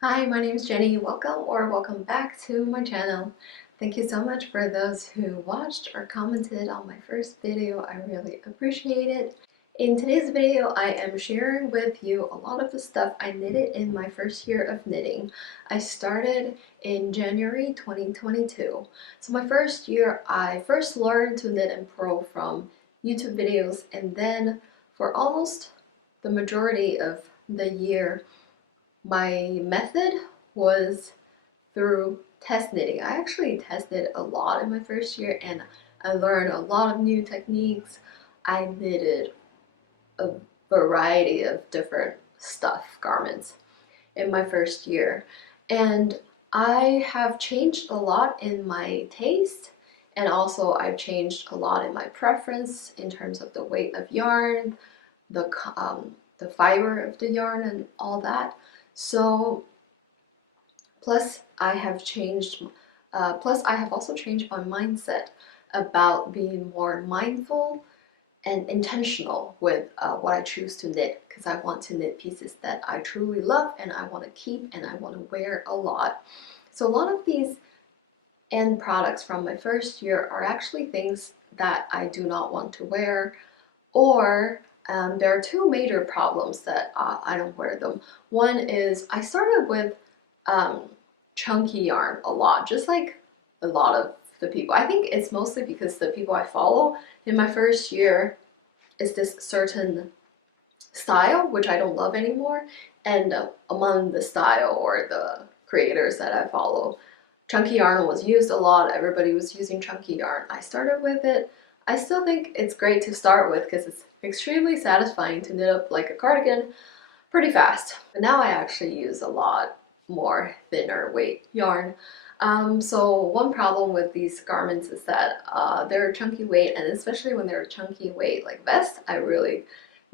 Hi, my name is Jenny. Welcome or welcome back to my channel. Thank you so much for those who watched or commented on my first video. I really appreciate it. In today's video, I am sharing with you a lot of the stuff I knitted in my first year of knitting. I started in January 2022. So my first year, I first learned to knit and purl from YouTube videos, and then for almost the majority of the year, my method was through test knitting. I actually tested a lot in my first year and I learned a lot of new techniques. I knitted a variety of different stuff, garments, in my first year. And I have changed a lot in my taste, and also I've changed a lot in my preference in terms of the weight of yarn, the fiber of the yarn and all that. So plus I have changed, plus I have also changed my mindset about being more mindful and intentional with what I choose to knit, because I want to knit pieces that I truly love and I want to keep and I want to wear a lot. So a lot of these end products from my first year are actually things that I do not want to wear, or there are two major problems that I don't wear them. One is I started with chunky yarn a lot, just like a lot of the people. I think it's mostly because the people I follow in my first year is this certain style, which I don't love anymore. And among the style or the creators that I follow, chunky yarn was used a lot. Everybody was using chunky yarn. I started with it. I still think it's great to start with because it's extremely satisfying to knit up like a cardigan pretty fast. But now I actually use a lot more thinner weight yarn. So one problem with these garments is that they're chunky weight, and especially when they're chunky weight like vest, I really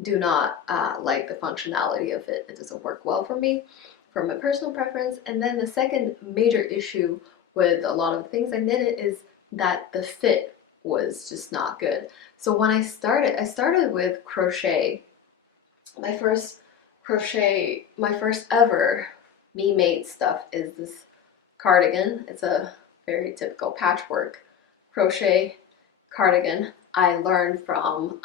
do not like the functionality of it. It doesn't work well for me, for my personal preference. And then the second major issue with a lot of the things I knitted is that the fit was just not good. So when I started with crochet. My first ever me-made stuff is this cardigan. It's a very typical patchwork crochet cardigan I learned from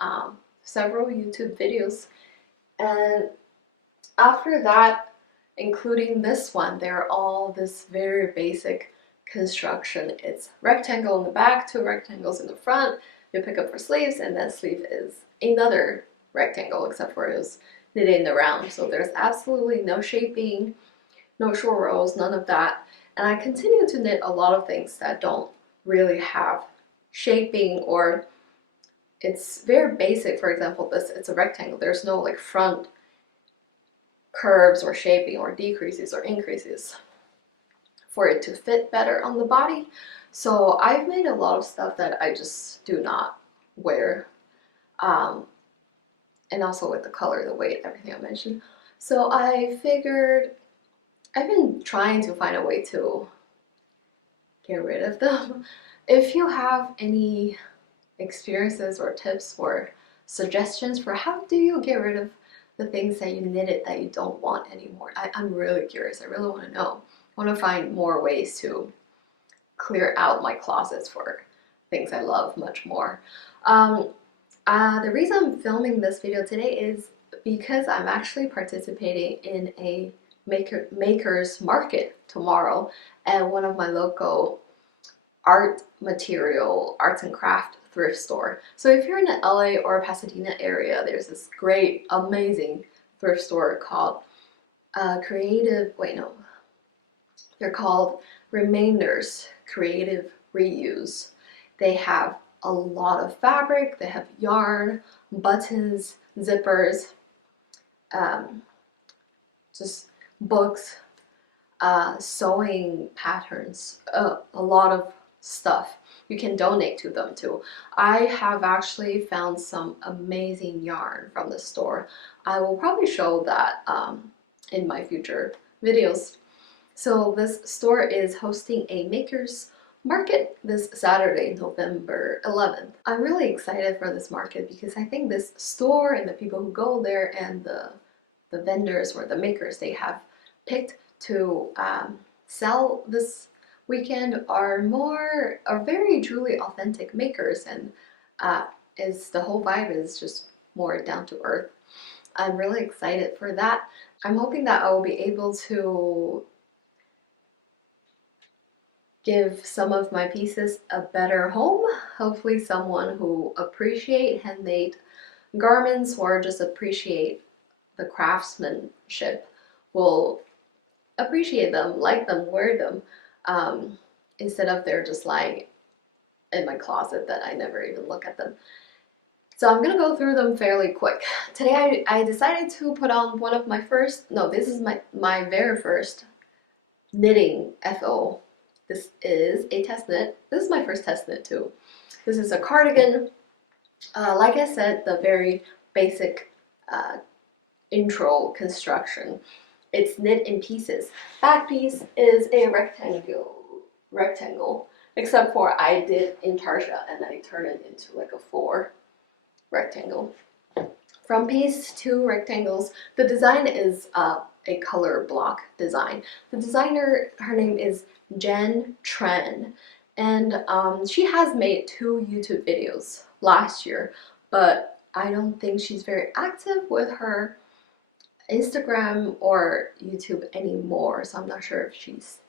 several YouTube videos. And after that, including this one, they're all this very basic construction. It's rectangle in the back, two rectangles in the front. You pick up for sleeves, and that sleeve is another rectangle, except for it was knitted in the round. So there's absolutely no shaping, no short rows, none of that. And I continue to knit a lot of things that don't really have shaping, or it's very basic. For example, this, it's a rectangle. There's no like front curves or shaping or decreases or increases for it to fit better on the body. So I've made a lot of stuff that I just do not wear. And also with the color, the weight, everything I mentioned. So I figured I've been trying to find a way to get rid of them. If you have any experiences or tips or suggestions for how do you get rid of the things that you knitted that you don't want anymore, I'm really curious. I really want to know. I want to find more ways to clear out my closets for things I love much more. The reason I'm filming this video today is because I'm actually participating in a maker's market tomorrow at one of my local arts and craft thrift store. So if you're in the LA or Pasadena area, there's this great, amazing thrift store called they're called Remainders Creative Reuse. They have a lot of fabric, they have yarn, buttons, zippers, just books, sewing patterns, a lot of stuff. You can donate to them too. I have actually found some amazing yarn from the store. I will probably show that in my future videos. So this store is hosting a maker's market this Saturday, November 11th. I'm really excited for this market because I think this store and the people who go there and the vendors or the makers, they have picked to sell this weekend are very truly authentic makers, and is the whole vibe is just more down to earth. I'm really excited for that. I'm hoping that I will be able to give some of my pieces a better home. Hopefully someone who appreciate handmade garments or just appreciate the craftsmanship will appreciate them, like them, wear them, instead of they're just lying in my closet that I never even look at them. So I'm gonna go through them fairly quick. Today I decided to put on one of my first, no, this is my very first knitting FO. This is a test knit. This is my first test knit too. This is a cardigan. Like I said, the very basic intro construction. It's knit in pieces. Back piece is a rectangle, except for I did intarsia and I turned it into like a 4 rectangle. From piece to rectangles, the design is a color block design. The designer, her name is Jen Tran, and she has made 2 YouTube videos last year, but I don't think she's very active with her Instagram or YouTube anymore, so I'm not sure if she's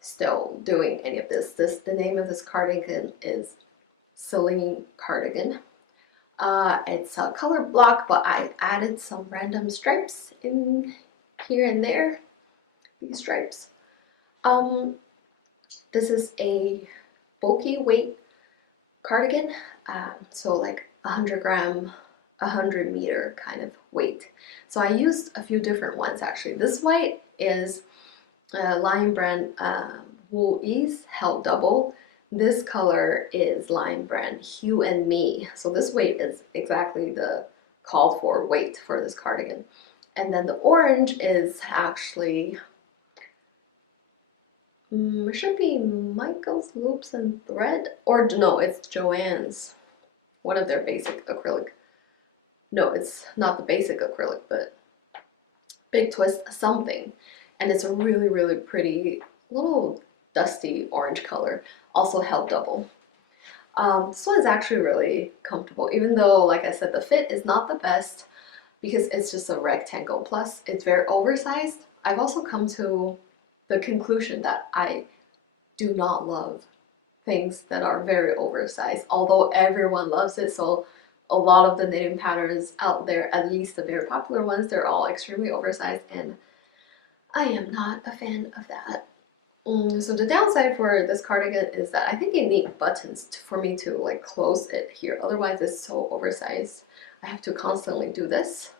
still doing any of this. The name of this cardigan is Selin Cardigan. It's a color block, but I added some random stripes in here and there. These stripes. This is a bulky weight cardigan, so like 100 gram, 100 meter kind of weight. So I used a few different ones actually. This white is Lion Brand Wool Ease held double. This color is Lion Brand Hue and Me. So this weight is exactly the called for weight for this cardigan. And then the orange is actually it should be Michael's Loops and Thread, or no, it's Joann's, one of their basic acrylic. No, it's not the basic acrylic, but Big Twist something. And it's a really, really pretty little dusty orange color, also held double. This one is actually really comfortable, even though, like I said, the fit is not the best because it's just a rectangle. Plus, it's very oversized. I've also come to the conclusion that I do not love things that are very oversized, although everyone loves it. So a lot of the knitting patterns out there, at least the very popular ones, they're all extremely oversized, and I am not a fan of that. So the downside for this cardigan is that I think it needs buttons for me to like close it here. Otherwise it's so oversized. I have to constantly do this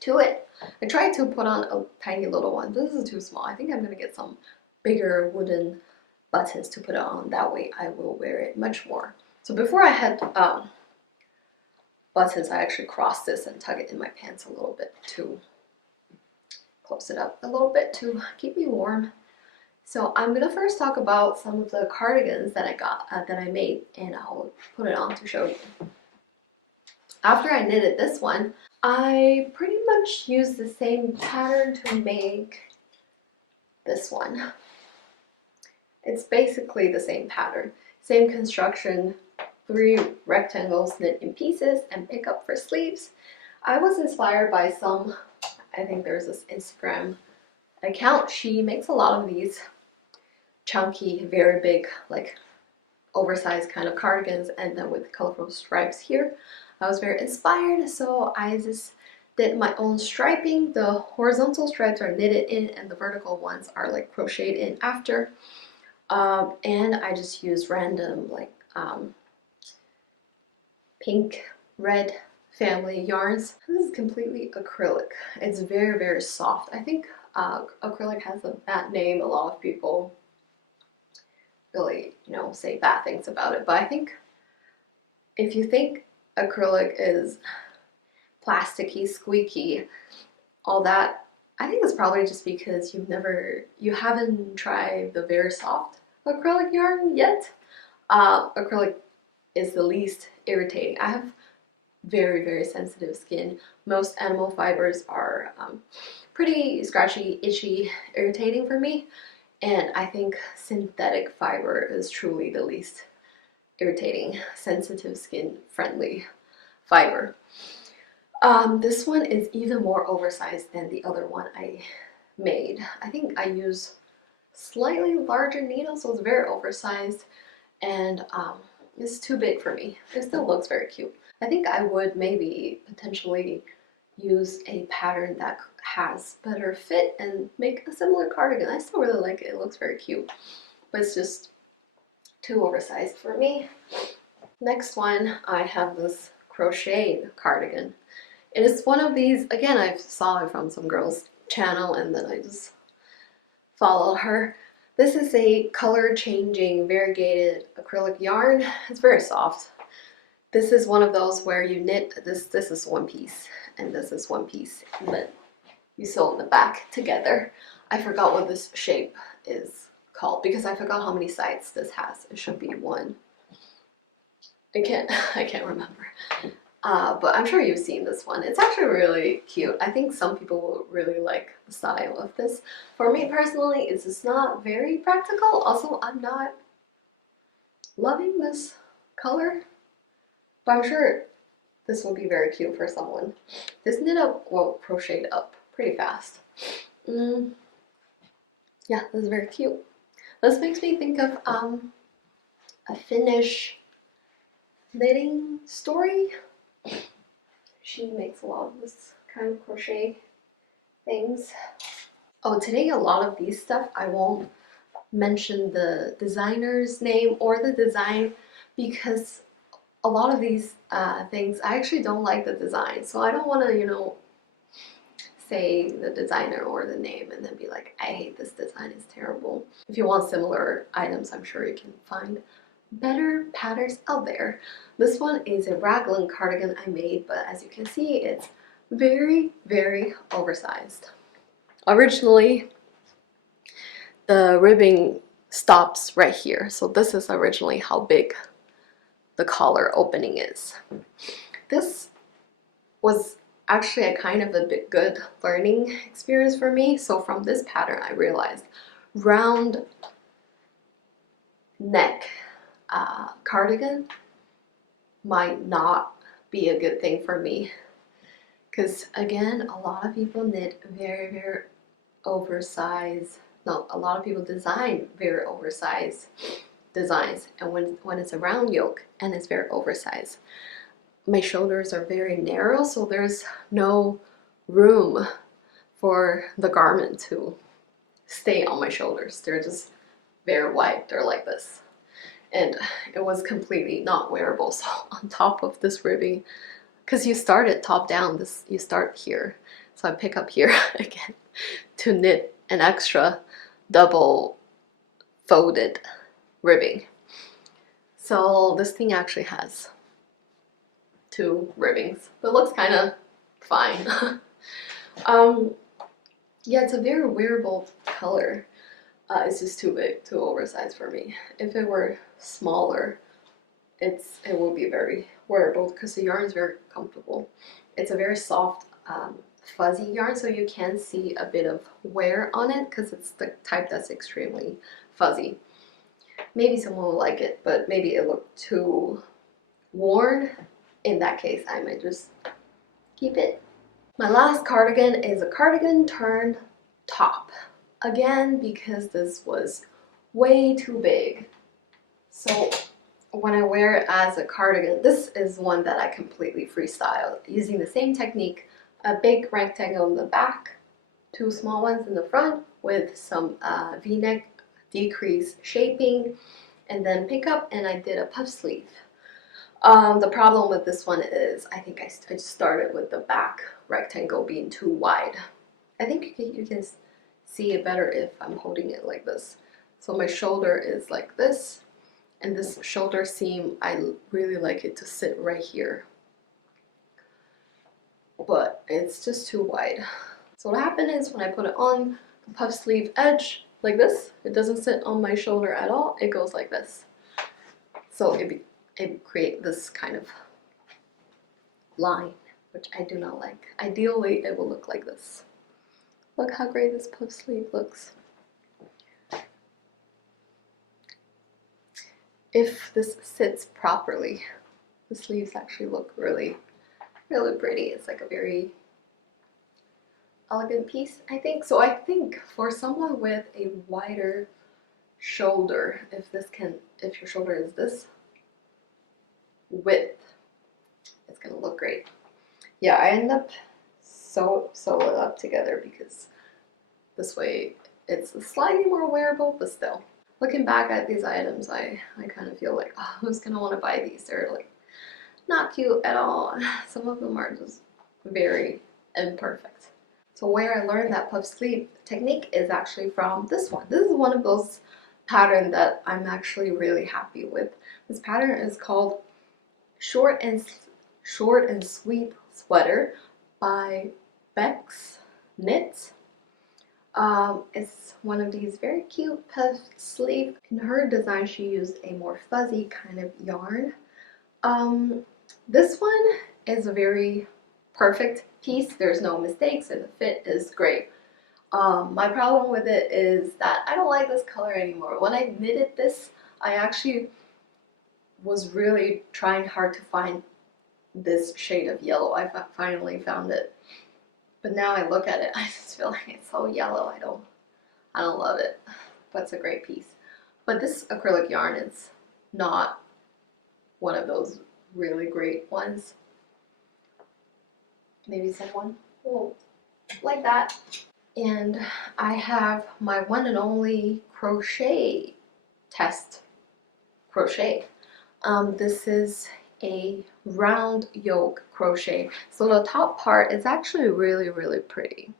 to it. I tried to put on a tiny little one. This is too small. I think I'm gonna get some bigger wooden buttons to put it on. That way I will wear it much more. So before I had buttons, I actually crossed this and tug it in my pants a little bit to close it up a little bit to keep me warm. So I'm gonna first talk about some of the cardigans that I got, that I made, and I'll put it on to show you. After I knitted this one, I pretty much used the same pattern to make this one. It's basically the same pattern, same construction, 3 rectangles knit in pieces and pick up for sleeves. I was inspired by some, I think there's this Instagram account. She makes a lot of these chunky, very big, like oversized kind of cardigans, and then with colorful stripes here. I was very inspired, so I just did my own striping. The horizontal stripes are knitted in and the vertical ones are like crocheted in after. And I just used random like pink, red family yarns. This is completely acrylic. It's very, very soft. I think acrylic has a bad name. A lot of people really, say bad things about it. But I think if you think acrylic is plasticky, squeaky, all that, I think it's probably just because you haven't tried the very soft acrylic yarn yet. Acrylic is the least irritating. I have very, very sensitive skin. Most animal fibers are pretty scratchy, itchy, irritating for me. And I think synthetic fiber is truly the least irritating, sensitive skin friendly fiber. This one is even more oversized than the other one I made. I think I use slightly larger needles, so it's very oversized, and it's too big for me. It still looks very cute. I think I would maybe potentially use a pattern that has better fit and make a similar cardigan. I still really like it. It looks very cute, but it's just too oversized for me. Next one, I have this crocheted cardigan. It is one of these, again, I saw it from some girl's channel and then I just followed her. This is a color changing variegated acrylic yarn. It's very soft. This is one of those where you knit, this is one piece and this is one piece, and then you sew in the back together. I forgot what this shape is called because I forgot how many sides this has. It should be one. I can't remember. But I'm sure you've seen this one. It's actually really cute. I think some people will really like the style of this. For me personally, it's just not very practical. Also, I'm not loving this color, but I'm sure this will be very cute for someone. This knit up, well, crocheted up pretty fast. Yeah, this is very cute. This makes me think of a Finnish knitting story. She makes a lot of this kind of crochet things. Oh, today a lot of these stuff I won't mention the designer's name or the design because a lot of these things I actually don't like the design, so I don't want to, you know, say the designer or the name and then be like, I hate this design, it's terrible. If you want similar items, I'm sure you can find better patterns out there. This one is a Raglan cardigan I made, but as you can see, it's very, very oversized. Originally, the ribbing stops right here, so this is originally how big the collar opening is. This was actually a kind of a bit good learning experience for me. So from this pattern, I realized round neck cardigan might not be a good thing for me because again, a lot of people knit very, very oversized. No, a lot of people design very oversized designs, and when it's a round yoke and it's very oversized, my shoulders are very narrow, so there's no room for the garment to stay on my shoulders. They're just very wide. They're like this. And it was completely not wearable. So on top of this ribbing, because you start it top down, you start here. So I pick up here again to knit an extra double folded ribbing. So this thing actually has two ribbings, but it looks kind of fine. Yeah, it's a very wearable color. It's just too big, too oversized for me. If it were smaller, it will be very wearable because the yarn is very comfortable. It's a very soft, fuzzy yarn, so you can see a bit of wear on it because it's the type that's extremely fuzzy. Maybe someone will like it, but maybe it looked too worn. In that case, I might just keep it. My last cardigan is a cardigan turned top. Again, because this was way too big. So when I wear it as a cardigan, this is one that I completely freestyled using the same technique. A big rectangle in the back, two small ones in the front with some v-neck decrease shaping, and then pick up, and I did a puff sleeve. The problem with this one is I think I started with the back rectangle being too wide. I think you can see it better if I'm holding it like this. So my shoulder is like this, and this shoulder seam, I really like it to sit right here. But it's just too wide. So what happened is when I put it on the puff sleeve edge like this, it doesn't sit on my shoulder at all, it goes like this. So it creates this kind of line, which I do not like. Ideally, it will look like this. Look how great this puff sleeve looks. If this sits properly, the sleeves actually look really, really pretty. It's like a very elegant piece, I think. So I think for someone with a wider shoulder, if your shoulder is this width, it's gonna look great. Yeah, I end up sew it up together because this way it's slightly more wearable, but still. Looking back at these items, I kind of feel like, oh, who's gonna want to buy these? They're like not cute at all. Some of them are just very imperfect. So where I learned that puff sleeve technique is actually from this one. This is one of those patterns that I'm actually really happy with. This pattern is called Short and Sweet Sweater by Bex Knits. It's one of these very cute puff sleeve. In her design, she used a more fuzzy kind of yarn. This one is a very perfect piece. There's no mistakes and the fit is great. My problem with it is that I don't like this color anymore. When I knitted this, I actually was really trying hard to find this shade of yellow. I finally found it. But now I look at it, I just feel like it's so yellow. I don't love it, but it's a great piece. But this acrylic yarn is not one of those really great ones. Maybe someone will like that. And I have my one and only crochet test crochet. This is a round yoke crochet. So the top part is actually really, really pretty.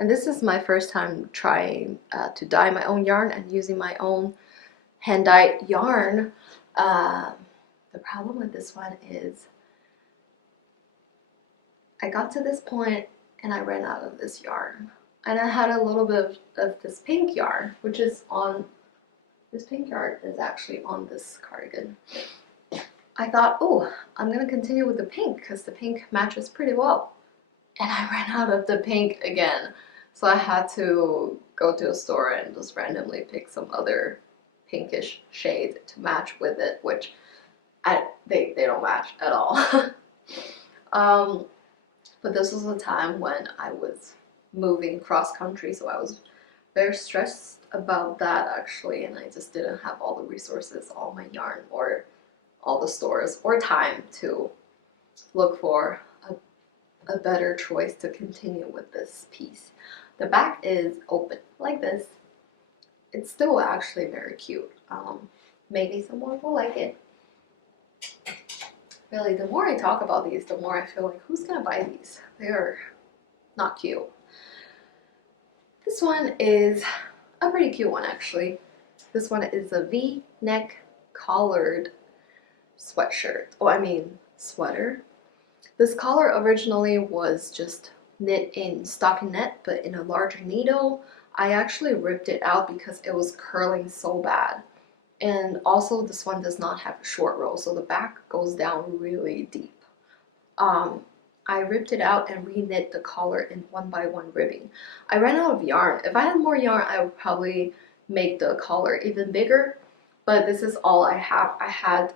And this is my first time trying to dye my own yarn and using my own hand-dyed yarn. The problem with this one is I got to this point and I ran out of this yarn. And I had a little bit of this pink yarn, which is on, this pink yarn is actually on this cardigan. I thought, oh, I'm gonna continue with the pink because the pink matches pretty well. And I ran out of the pink again. So I had to go to a store and just randomly pick some other pinkish shade to match with it, which they don't match at all. But this was a time when I was moving cross country, so I was very stressed about that actually, and I just didn't have all the resources, all my yarn, or all the stores, or time to look for a better choice to continue with this piece. The back is open like this. It's still actually very cute. Maybe someone will like it. Really, the more I talk about these, the more I feel like, who's gonna buy these? They're not cute. This one is a pretty cute one actually. This one is a V-neck collared sweatshirt. Oh, I mean sweater. This collar originally was just knit in stockinette, but in a larger needle. I actually ripped it out because it was curling so bad. And also this one does not have a short row, so the back goes down really deep. I ripped it out and re-knit the collar in 1x1 ribbing. I ran out of yarn. If I had more yarn, I would probably make the collar even bigger, but this is all I have. I had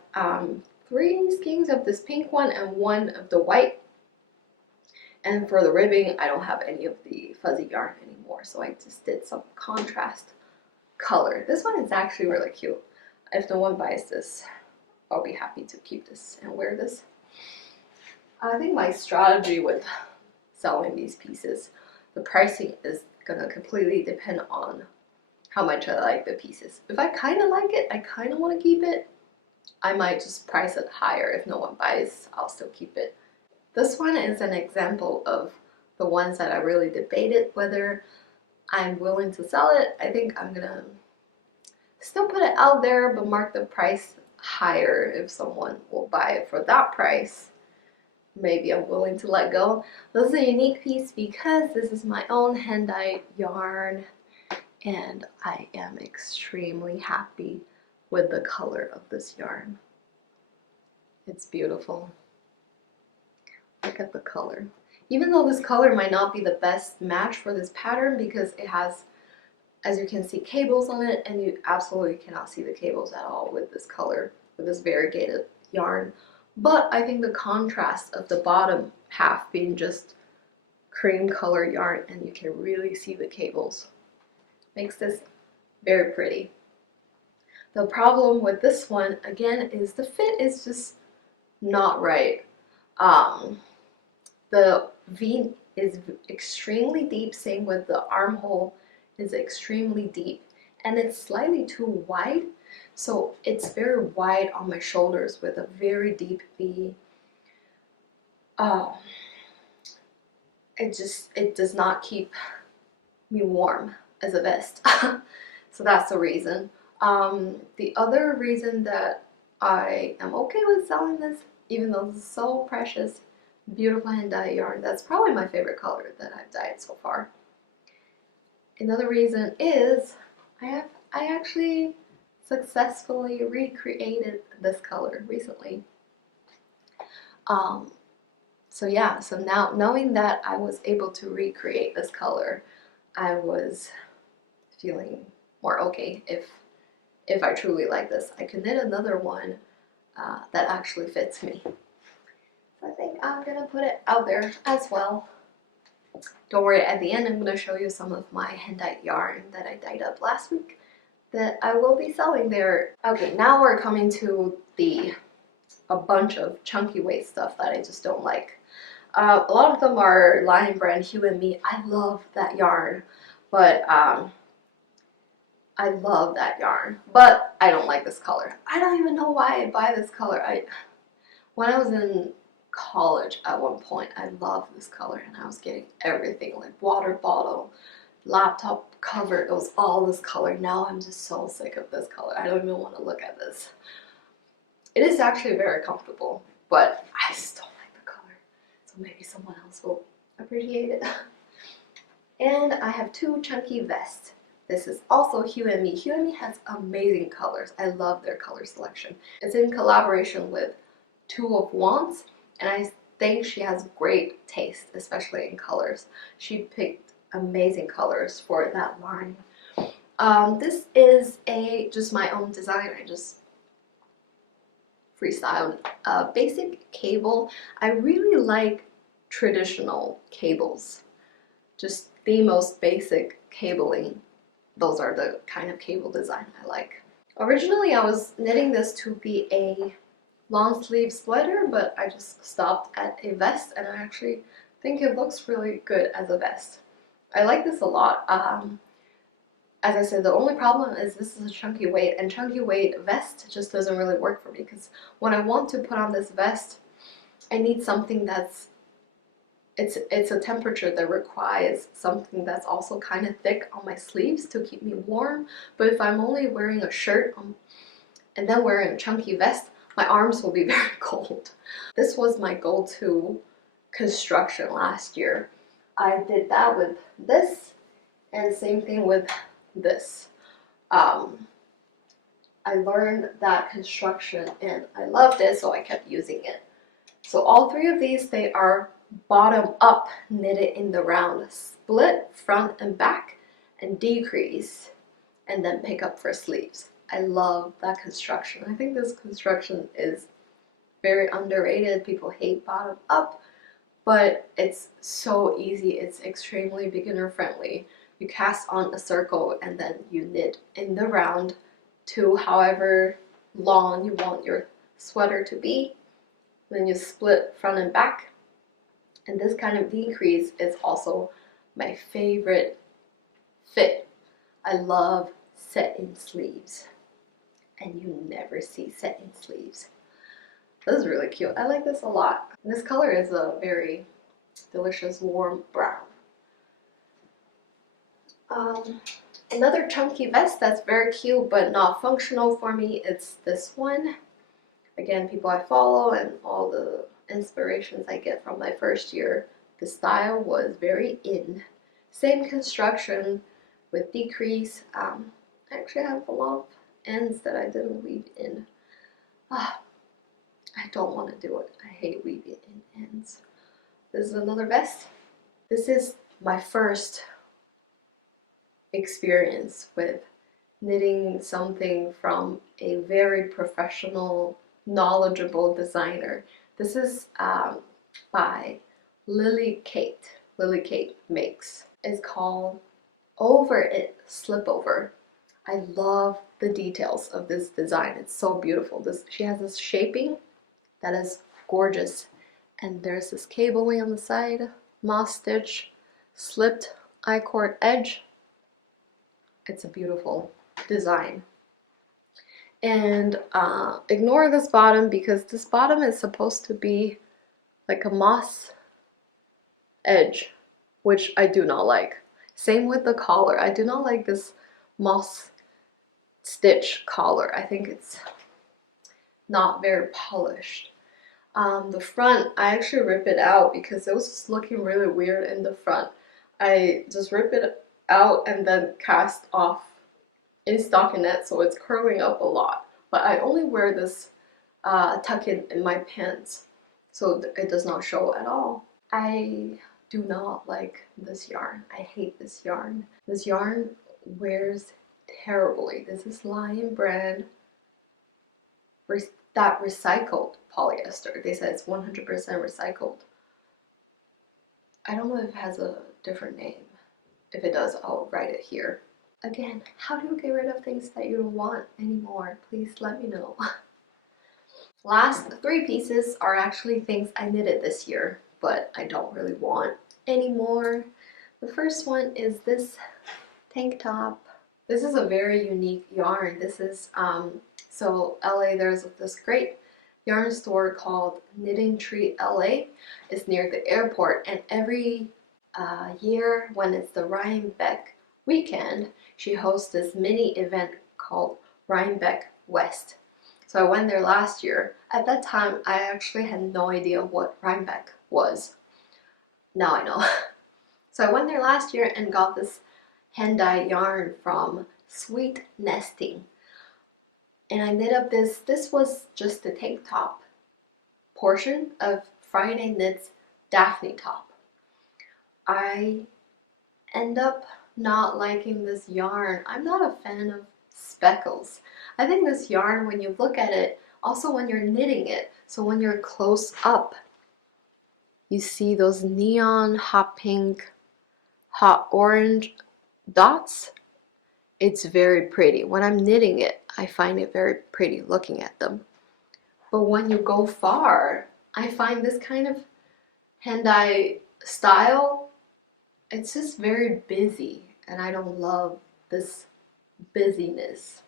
3 skeins of this pink one and 1 of the white. And for the ribbing, I don't have any of the fuzzy yarn anymore, so I just did some contrast color. This one is actually really cute. If no one buys this, I'll be happy to keep this and wear this. I think my strategy with selling these pieces, the pricing is gonna completely depend on how much I like the pieces. If I kind of like it, I kind of want to keep it, I might just price it higher. If no one buys, I'll still keep it. This one is an example of the ones that I really debated whether I'm willing to sell it. I think I'm gonna still put it out there, but mark the price higher. If someone will buy it for that price, maybe I'm willing to let go. This is a unique piece because this is my own hand-dyed yarn, and I am extremely happy with the color of this yarn. It's beautiful. Look at the color. Even though this color might not be the best match for this pattern because it has, as you can see, cables on it, and you absolutely cannot see the cables at all with this color, with this variegated yarn. But I think the contrast of the bottom half being just cream color yarn and you can really see the cables makes this very pretty. The problem with this one, again, is the fit is just not right. The V is extremely deep, same with the armhole is extremely deep, and it's slightly too wide, so it's very wide on my shoulders with a very deep V. It does not keep me warm as a vest. So that's the reason. The other reason that I am okay with selling this, even though this is so precious, beautiful hand dyed yarn, that's probably my favorite color that I've dyed so far. Another reason is I actually successfully recreated this color recently. So yeah, so now knowing that I was able to recreate this color, I was feeling more okay. If I truly like this, I can knit another one that actually fits me. So I think I'm gonna put it out there as well. Don't worry, at the end I'm gonna show you some of my hand dyed yarn that I dyed up last week that I will be selling there. Okay, now we're coming to a bunch of chunky weight stuff that I just don't like. A lot of them are Lion Brand Hue and Me. I love that yarn, but I love that yarn, but I don't like this color. I don't even know why I buy this color. When I was in college at one point, I loved this color and I was getting everything, like water bottle, laptop cover, it was all this color. Now I'm just so sick of this color. I don't even want to look at this. It is actually very comfortable, but I just don't like the color. So maybe someone else will appreciate it. And I have two chunky vests. This is also Hue and Me. Hue and Me has amazing colors. I love their color selection. It's in collaboration with Two of Wands, and I think she has great taste, especially in colors. She picked amazing colors for that line. This is just my own design. I just freestyled a basic cable. I really like traditional cables, just the most basic cabling. Those are the kind of cable design I like. Originally I was knitting this to be a long sleeve sweater, but I just stopped at a vest and I actually think it looks really good as a vest. I like this a lot. As I said, the only problem is this is a chunky weight, and chunky weight vest just doesn't really work for me because when I want to put on this vest, I need something that's it's a temperature that requires something that's also kind of thick on my sleeves to keep me warm. But if I'm only wearing a shirt and then wearing a chunky vest, my arms will be very cold. This was my go-to construction last year. I did that with this, and same thing with this. I learned that construction and I loved it, so I kept using it. So all three of these, they are bottom up knitted in the round, split front and back and decrease, and then pick up for sleeves. I love that construction. I think this construction is very underrated. People hate bottom up, but it's so easy. It's extremely beginner friendly. You cast on a circle and then you knit in the round to however long you want your sweater to be. Then you split front and back. And this kind of decrease is also my favorite fit. I love set-in sleeves. And you never see set-in sleeves. This is really cute. I like this a lot. And this color is a very delicious warm brown. Another chunky vest that's very cute but not functional for me, it's this one. Again, people I follow and all the inspirations I get from my first year, the style was very in. Same construction with decrease. I actually have a lot of ends that I didn't weave in. I don't want to do it. I hate weaving in ends. This is another vest. This is my first experience with knitting something from a very professional, knowledgeable designer. This is by Lily Kate. Lily Kate makes. It's called Over It Slipover. I love the details of this design. It's so beautiful. She has this shaping that is gorgeous. And there's this cabling on the side, moss stitch, slipped I-cord edge. It's a beautiful design. And ignore this bottom because this bottom is supposed to be like a moss edge, which I do not like. Same with the collar. I do not like this moss stitch collar. I think it's not very polished. The front, I actually rip it out because it was just looking really weird in the front. I just rip it out and then cast off in stockinette, so it's curling up a lot. But I only wear this tuck in my pants, so it does not show at all. I do not like this yarn. I hate this yarn. This yarn wears terribly. This is Lion brand that recycled polyester. They said it's 100% recycled. I don't know if it has a different name. If it does, I'll write it here. Again, how do you get rid of things that you don't want anymore? Please let me know. Last 3 pieces are actually things I knitted this year, but I don't really want anymore. The first one is this tank top. This is a very unique yarn. This is, so LA, there's this great yarn store called Knitting Tree LA. It's near the airport, and every year when it's the Rhinebeck weekend, she hosts this mini event called Rhinebeck West. So I went there last year. At that time, I actually had no idea what Rhinebeck was. Now I know. So I went there last year and got this hand-dyed yarn from Sweet Nesting. And I knit up this was just the tank top portion of Friday Knits Daphne top. I end up not liking this yarn. I'm not a fan of speckles. I think this yarn, when you look at it, also when you're knitting it, so when you're close up, you see those neon hot pink, hot orange dots. It's very pretty. When I'm knitting it, I find it very pretty looking at them. But when you go far, I find this kind of hand-dye style, it's just very busy, and I don't love this busyness.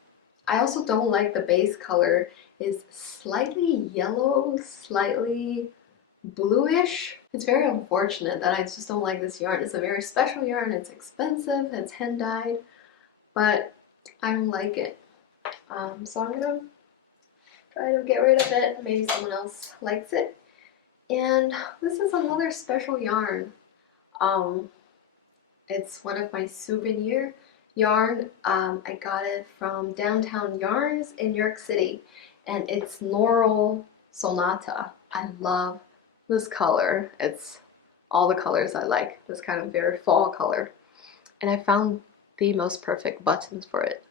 I also don't like the base color. It's slightly yellow, slightly bluish. It's very unfortunate that I just don't like this yarn. It's a very special yarn, it's expensive, it's hand-dyed, but I don't like it. So I'm gonna try to get rid of it. Maybe someone else likes it. And this is another special yarn. It's one of my souvenir yarn. I got it from Downtown Yarns in New York City, and it's Laurel Sonata. I love this color. It's all the colors I like, this kind of very fall color. And I found the most perfect buttons for it.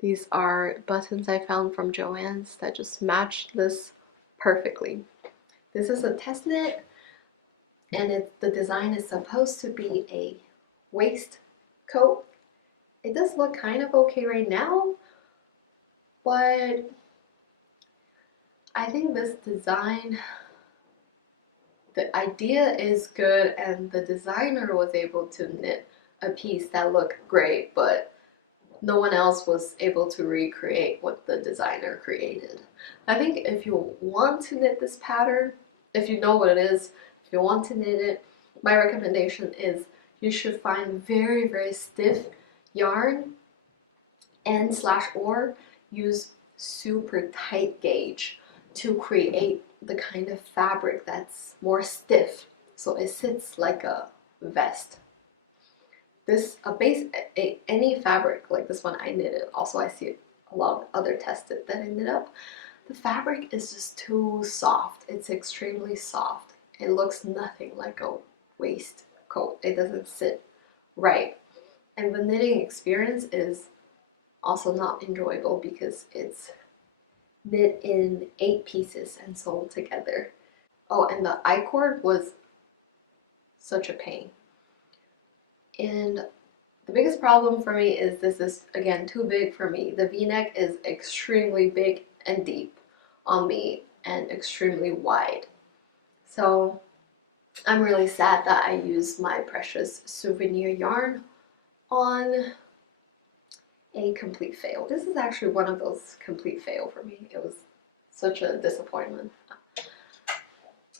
These are buttons I found from Joann's that just match this perfectly. This is a test knit, and the design is supposed to be a waistcoat. It does look kind of okay right now, but I think this design, the idea is good, and the designer was able to knit a piece that looked great, but no one else was able to recreate what the designer created. I think if you want to knit this pattern, if you know what it is, if you want to knit it, my recommendation is you should find very, very stiff yarn and or use super tight gauge to create the kind of fabric that's more stiff, so it sits like a vest. This any fabric like this one I knitted. Also, I see a lot of other tested that I knit up. The fabric is just too soft. It's extremely soft, It looks nothing like a waistcoat. It doesn't sit right. And the knitting experience is also not enjoyable because it's knit in 8 pieces and sewn together. Oh, and the I-cord was such a pain. And the biggest problem for me is this is, again, too big for me. The V-neck is extremely big and deep on me and extremely wide. So I'm really sad that I used my precious souvenir yarn on a complete fail. This is actually one of those complete fail for me. It was such a disappointment.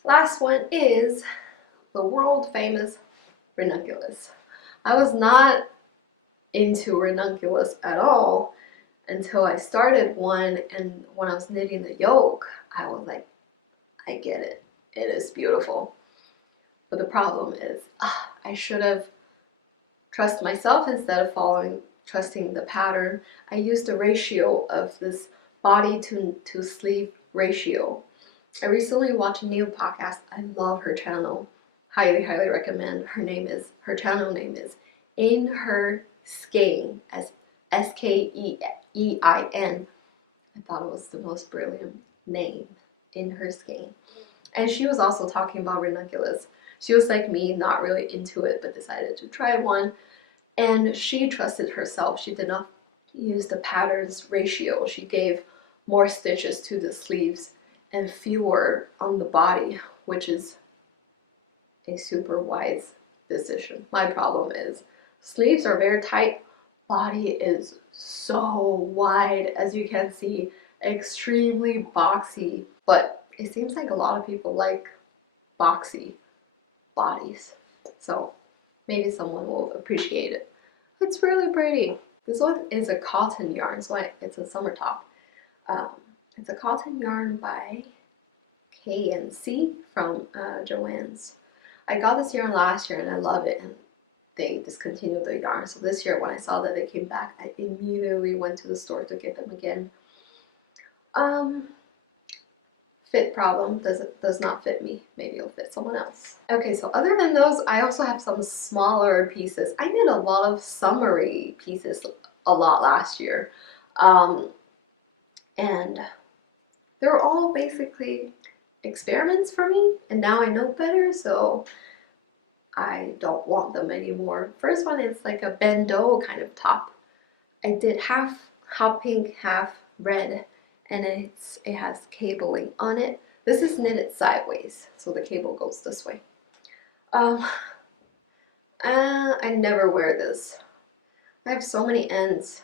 Last one is the world famous Ranunculus. I was not into Ranunculus at all until I started one, and when I was knitting the yoke, I was like, I get it. It is beautiful. But the problem is, I should have trusted myself instead of trusting the pattern. I used the ratio of this body to sleeve ratio. I recently watched a new podcast. I love her channel. Highly, highly recommend. Her channel name is In Her Skein, as Skein. I thought it was the most brilliant name, In Her Skein. And she was also talking about Ranunculus. She was like me, not really into it, but decided to try one. And she trusted herself. She did not use the pattern's ratio. She gave more stitches to the sleeves and fewer on the body, which is a super wise decision. My problem is sleeves are very tight, body is so wide, as you can see, extremely boxy, but it seems like a lot of people like boxy bodies, so maybe someone will appreciate it. It's really pretty. This one is a cotton yarn, so it's a summer top. It's a cotton yarn by K&C from Joann's. I got this yarn last year and I love it, and they discontinued the yarn. So this year when I saw that they came back, I immediately went to the store to get them again. Fit problem, does not fit me. Maybe it'll fit someone else. Okay, so other than those, I also have some smaller pieces. I did a lot of summery pieces a lot last year. And they're all basically experiments for me, and now I know better, so I don't want them anymore. First one is like a bandeau kind of top. I did half hot pink, half red, and it has cabling on it. This is knitted sideways, so the cable goes this way. I never wear this. I have so many ends,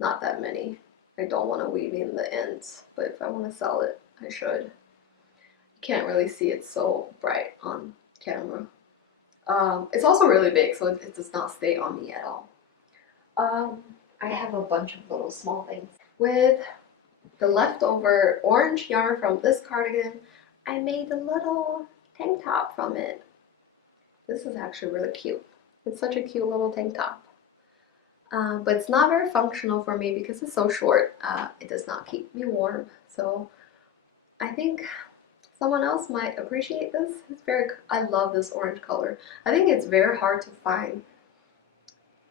not that many. I don't want to weave in the ends, but if I want to sell it, I should. You can't really see it so bright on camera. It's also really big, so it does not stay on me at all. I have a bunch of little small things. With the leftover orange yarn from this cardigan, I made a little tank top from it. This is actually really cute. It's such a cute little tank top. But it's not very functional for me because it's so short. It does not keep me warm. So I think someone else might appreciate this. I love this orange color. I think it's very hard to find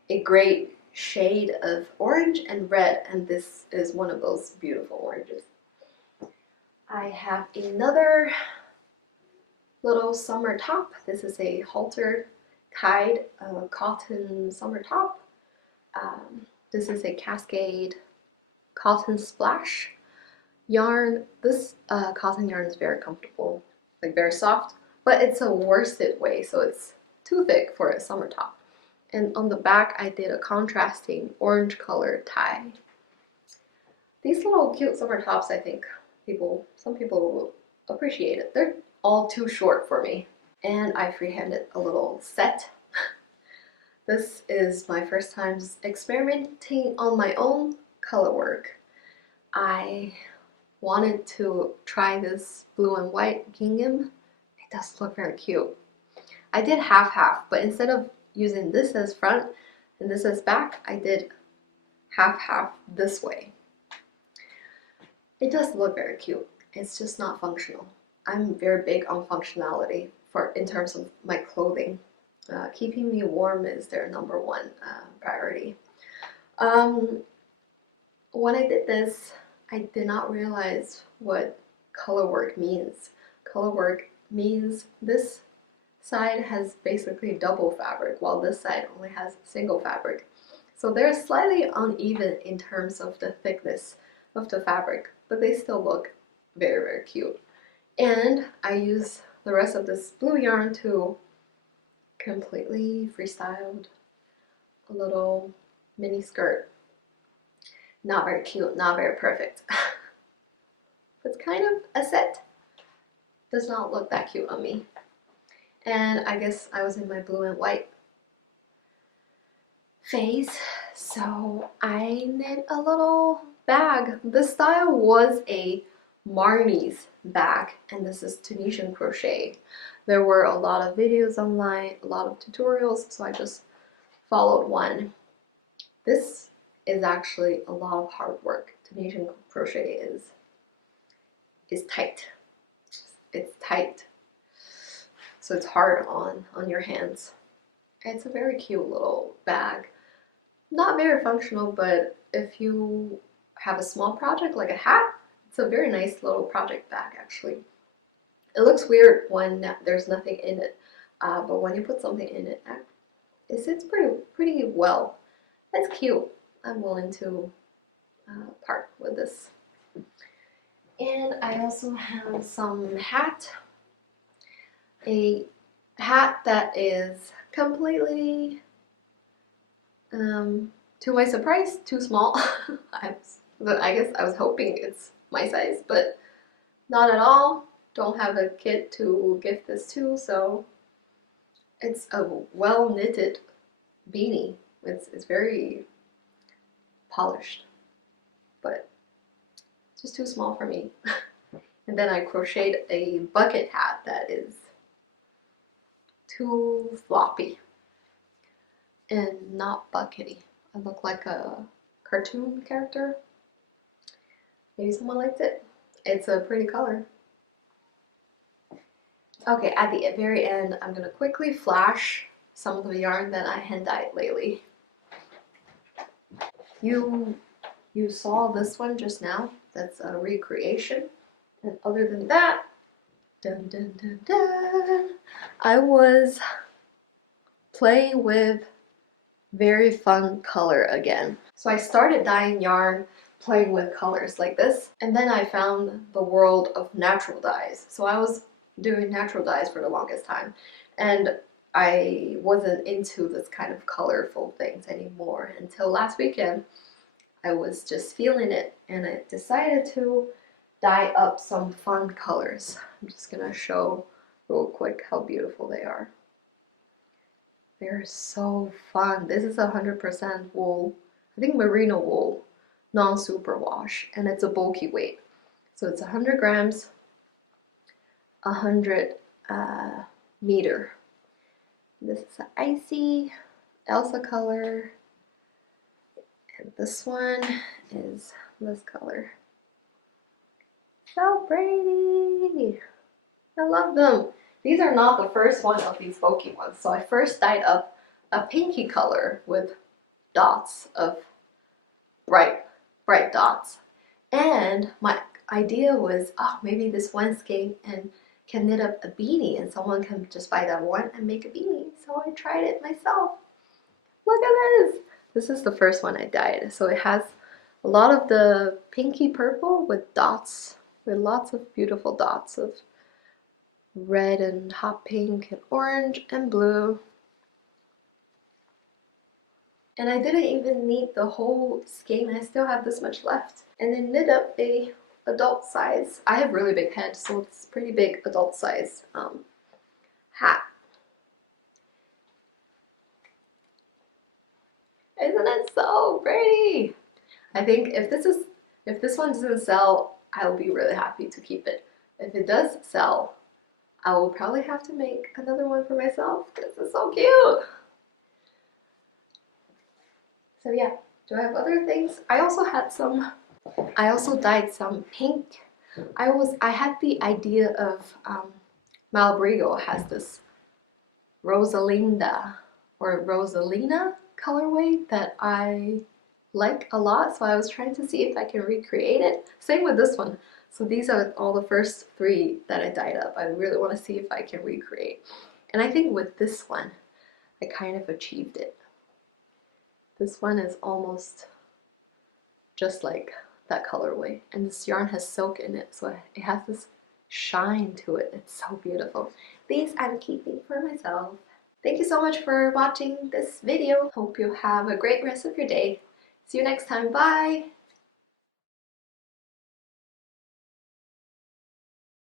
a great shade of orange and red, and this is one of those beautiful oranges. I have another little summer top. This is a halter tied cotton summer top. This is a Cascade cotton splash yarn. This cotton yarn is very comfortable, like very soft, but it's a worsted way, so it's too thick for a summer top. And on the back, I did a contrasting orange color tie. These little cute summer tops, I think some people will appreciate it. They're all too short for me. And I freehanded a little set. This is my first time experimenting on my own color work. I wanted to try this blue and white gingham. It does look very cute. I did half-half, but instead of using this as front and this as back, I did half-half this way. It does look very cute. It's just not functional. I'm very big on functionality in terms of my clothing. Keeping me warm is their #1 priority. When I did this, I did not realize what color work means. Color work means this side has basically double fabric, while this side only has single fabric. So they're slightly uneven in terms of the thickness of the fabric, but they still look very, very cute. And I use the rest of this blue yarn to completely freestyled a little mini skirt. Not very cute, not very perfect. It's kind of a set. Does not look that cute on me. And I guess I was in my blue and white phase, so I knit a little bag. This style was a Marnie's bag, and this is Tunisian crochet. There were a lot of videos online, a lot of tutorials, so I just followed one. This is actually a lot of hard work. Tunisian crochet is tight. It's tight, so it's hard on your hands. It's a very cute little bag. Not very functional, but if you have a small project like a hat, it's a very nice little project bag actually. It looks weird when there's nothing in it, but when you put something in it, it sits pretty well. That's cute. I'm willing to part with this. And I also have some hat. A hat that is completely, to my surprise, too small. I guess I was hoping it's my size, but not at all. Don't have a kid to gift this to, so it's a well knitted beanie. It's very polished, but it's just too small for me. And then I crocheted a bucket hat that is too floppy and not buckety. I look like a cartoon character. Maybe someone liked it. It's a pretty color. Okay, at the very end, I'm gonna quickly flash some of the yarn that I hand dyed lately. You saw this one just now. That's a recreation. And other than that, dun dun dun dun, I was playing with very fun color again. So I started dyeing yarn playing with colors like this, and then I found the world of natural dyes. So I was doing natural dyes for the longest time, and I wasn't into this kind of colorful things anymore until last weekend. I was just feeling it, and I decided to dye up some fun colors. I'm just gonna show real quick how beautiful they are. They're so fun. This is 100% wool, I think merino wool, non-superwash, and it's a bulky weight. So it's 100 grams, 100 meter. This is an icy Elsa color, and this one is this color. So pretty! I love them. These are not the first one of these bulky ones. So I first dyed up a pinky color with dots of bright dots. And my idea was, oh, maybe this one skein and can knit up a beanie, and someone can just buy that one and make a beanie. So I tried it myself. Look at this! This is the first one I dyed. So it has a lot of the pinky purple with dots, with lots of beautiful dots of red and hot pink and orange and blue. And I didn't even knit the whole skein. I still have this much left. And then knit up a adult size. I have really big head, so it's pretty big adult size hat. Isn't it so pretty? I think if this one doesn't sell, I will be really happy to keep it. If it does sell, I will probably have to make another one for myself. This is so cute. So yeah, do I have other things? I also dyed some pink. I had the idea of Malabrigo has this Rosalinda or Rosalina colorway that I like a lot, so I was trying to see if I can recreate it. Same with this one. So these are all the first three that I dyed up. I really want to see if I can recreate. And I think with this one, I kind of achieved it. This one is almost just like that colorway, and this yarn has silk in it, so it has this shine to it. It's so beautiful. These I'm keeping for myself. Thank you so much for watching this video. Hope you have a great rest of your day. See you next time. Bye!